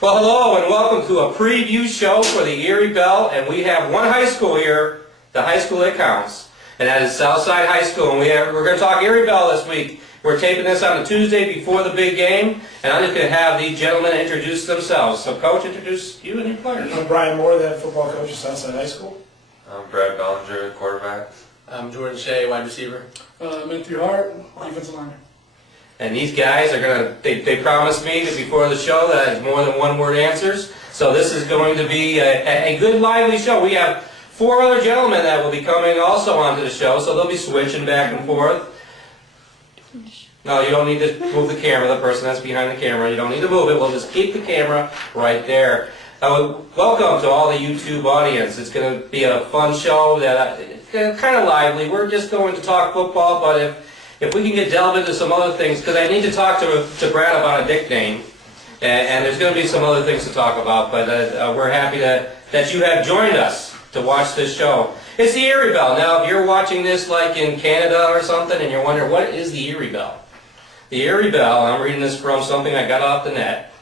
Well, hello and welcome to a preview show for the Erie Bell, and we have one high school here, the high school that counts, and that is Southside High School. And we're going to talk Erie Bell this week. We're taping this on a Tuesday before the big game, and I'm just going to have these gentlemen introduce themselves. So, Coach, introduce you and your players. I'm Brian Moore, the head football coach at Southside High School. I'm Brad Bellinger, quarterback. I'm Jordan Shay, wide receiver. Hart, defensive lineman. And these guys are going to, they promised me that before the show that it's more than one-word answers. So this is going to be a good, lively show. We have 4 other gentlemen that will be coming also onto the show, so they'll be switching back and forth. No, you don't need to move the camera, the person that's behind the camera. You don't need to move it. We'll just keep the camera right there. Welcome to all the YouTube audience. It's going to be a fun show, that kind of lively. We're just going to talk football, but if we can delve into some other things, because I need to talk to Brad about a nickname, and there's going to be some other things to talk about, but we're happy that you have joined us to watch this show. It's the Erie Bell. Now, if you're watching this like in Canada or something, and you're wondering, what is the Erie Bell? The Erie Bell, I'm reading this from something I got off the net,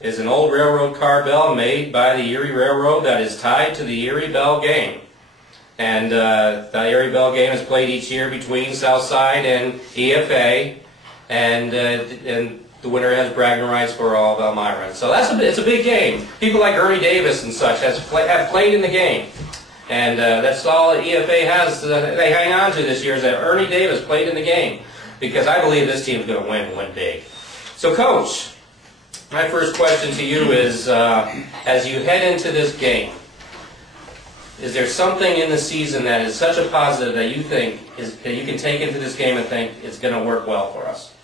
is an old railroad car bell made by the Erie Railroad that is tied to the Erie Bell game. And the Erie Bell game is played each year between Southside and EFA, and the winner has bragging rights for all of Elmira. So it's a big game. People like Ernie Davis and such have played in the game. And that's all that EFA has they hang on to this year, is that Ernie Davis played in the game. Because I believe this team's going to win big. So, Coach, my first question to you is, as you head into this game, is there something in the season that is such a positive that you think that you can take into this game and think it's going to work well for us?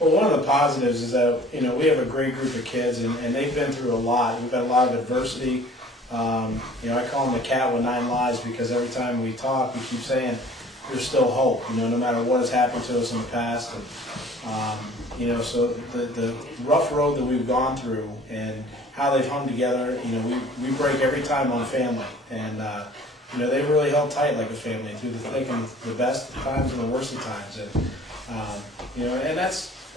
Well, one of the positives is that we have a great group of kids, and they've been through a lot. We've got a lot of adversity. I call them the cat with 9 lives, because every time we talk, we keep saying there's still hope. No matter what has happened to us in the past, and so the rough road that we've gone through and how they've hung together, we break every time on family, and they've really held tight like a family through the thick and the best of times and the worst of times, and and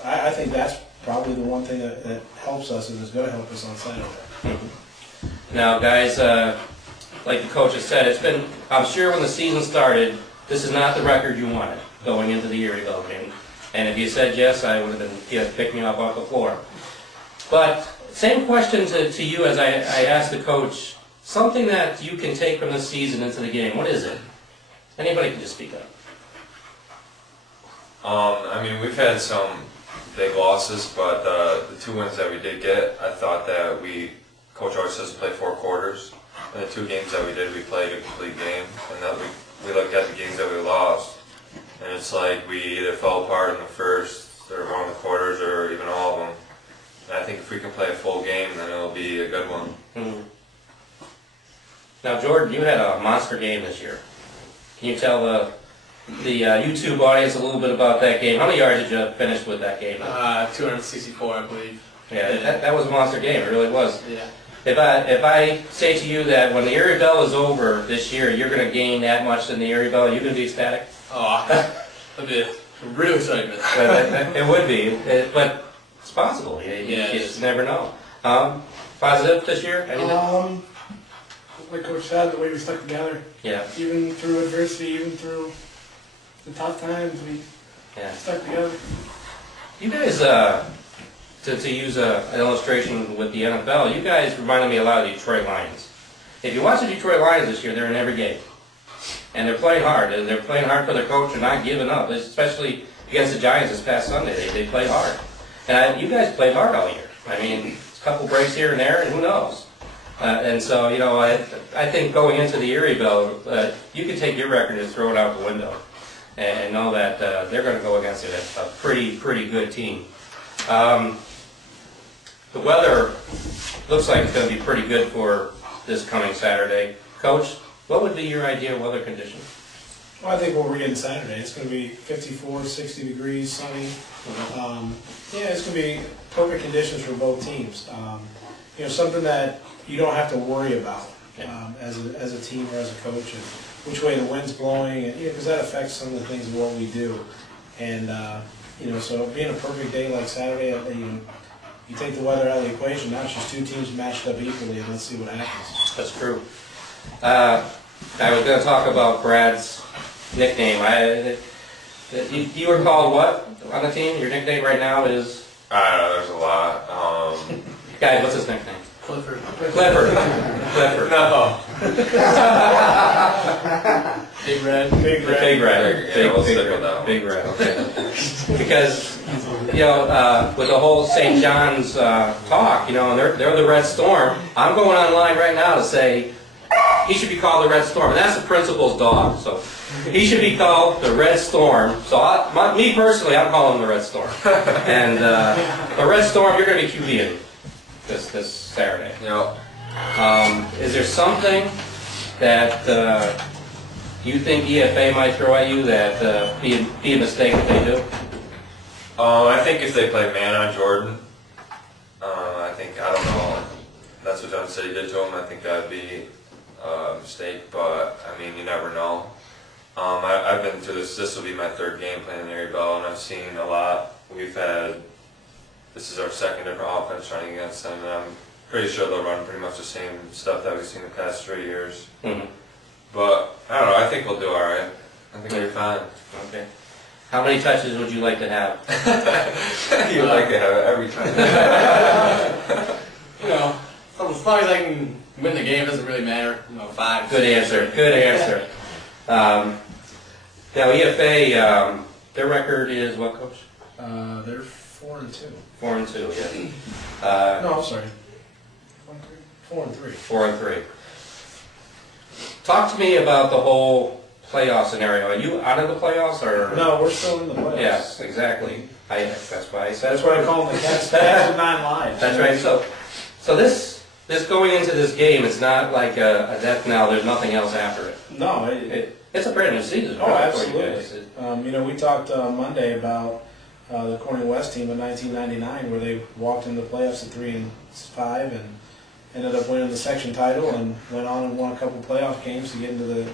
I think that's probably the one thing that helps us and is going to help us on Saturday. Now, guys, like the coach has said, I'm sure when the season started, this is not the record you wanted going into the Erie Bell game. And if you said yes, I would have been picking you up off the floor. But same question to you as I asked the coach. Something that you can take from this season into the game. What is it? Anybody can just speak up. We've had some big losses, but the 2 wins that we did get, I thought that Coach always says play 4 quarters. And the 2 games that we did, we played a complete game, and that we looked at the games that we lost, and it's like we either fell apart in the first or one of the quarters or even all of them. And I think if we can play a full game, then it'll be a good one. Mm-hmm. Now, Jordan, you had a monster game this year. Can you tell the YouTube audience a little bit about that game? How many yards did you finish with that game? 264, I believe. Yeah, that was a monster game. It really was. Yeah. If I say to you that when the Erie Bell is over this year, you're going to gain that much in the Erie Bell, you're going to be ecstatic? Oh, that'd be real excitement. It would be, but it's possible. You just never know. Positive this year? Anything? Like Coach said, the way we stuck together. Yeah. Even through adversity, even through the tough times, we stuck together. You guys, to use an illustration with the NFL, you guys reminded me a lot of the Detroit Lions. If you watch the Detroit Lions this year, they're in every game. And they're playing hard. And they're playing hard for their coach and not giving up, especially against the Giants this past Sunday. They played hard. And you guys played hard all year. It's a couple breaks here and there, and who knows? And so, I think going into the Erie Bell, you can take your record and throw it out the window and know that they're going to go against a pretty good team. The weather looks like it's going to be pretty good for this coming Saturday. Coach, what would be your ideal weather condition? Well, I think what we're getting Saturday, it's going to be 54, 60 degrees, sunny. It's going to be perfect conditions for both teams. Something that you don't have to worry about as a team or as a coach, and which way the wind's blowing, and because that affects some of the things of what we do. And so being a perfect day like Saturday, you take the weather out of the equation, now it's just two teams matched up equally, and let's see what happens. That's true. I was going to talk about Brad's nickname. You were called what on the team? Your nickname right now is? I don't know, there's a lot. Guys, what's his nickname? Clifford. Clifford. No. Big Red. Big red. Big Red. Yeah, we'll stick with that one. Big Red, okay. Because, with the whole St. John's talk, and they're the Red Storm, I'm going online right now to say he should be called the Red Storm, and that's the principal's dog, so he should be called the Red Storm. So me personally, I'm calling him the Red Storm. And the Red Storm, you're going to be QBing this Saturday. Yep. Is there something that you think EFA might throw at you that be a mistake that they do? I think if they play man on Jordan, I don't know, that's what John City did to him. I think that would be a mistake, but I mean, you never know. I've been through this will be my third game playing in Erie Bell, and I've seen a lot. This is our second different offense running against them, and I'm pretty sure they'll run pretty much the same stuff that we've seen the past 3 years. Mm-hmm. But, I don't know, I think we'll do alright. I think we'll be fine. Okay. How many touches would you like to have? You'd like to have it every time. As long as I can win the game, it doesn't really matter. 5. Good answer. Good answer. Now EFA, their record is what, Coach? They're 4-2. 4-2. Yeah. No, I'm sorry. 4-3. 4-3. Talk to me about the whole playoff scenario. Are you out of the playoffs or? No, we're still in the playoffs. Yes, exactly. That's why I said. That's why I call them the Cats with 9 lives. That's right. So this going into this game, it's not like a death knell. There's nothing else after it. No, It's a brand new season. oh, right, for you absolutely. guys. We talked Monday about the Corning West team in 1999, where they walked into the playoffs at 3-5 and ended up winning the section title and went on and won a couple playoff games to get into the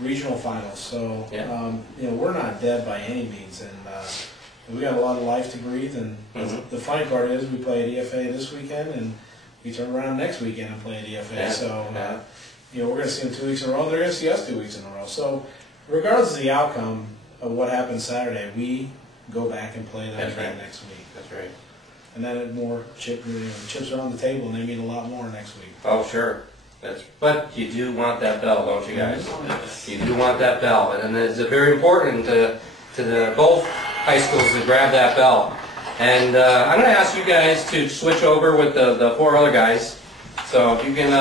regional finals. So, Yeah. we're not dead by any means, and we got a lot of life to breathe. And the funny part is, we play at EFA this weekend, and we turn around next weekend and play at EFA. Yeah. So, we're going to see them 2 weeks in a row. They're going to see us 2 weeks in a row. So, regardless of the outcome of what happens Saturday, we go back and play them That's again right. next week. That's right. And then chips are on the table, and they mean a lot more next week. Oh, sure. But you do want that bell, don't you guys? You do want that bell, and it's very important to both high schools to grab that bell. And I'm going to ask you guys to switch over with the 4 other guys. So if you can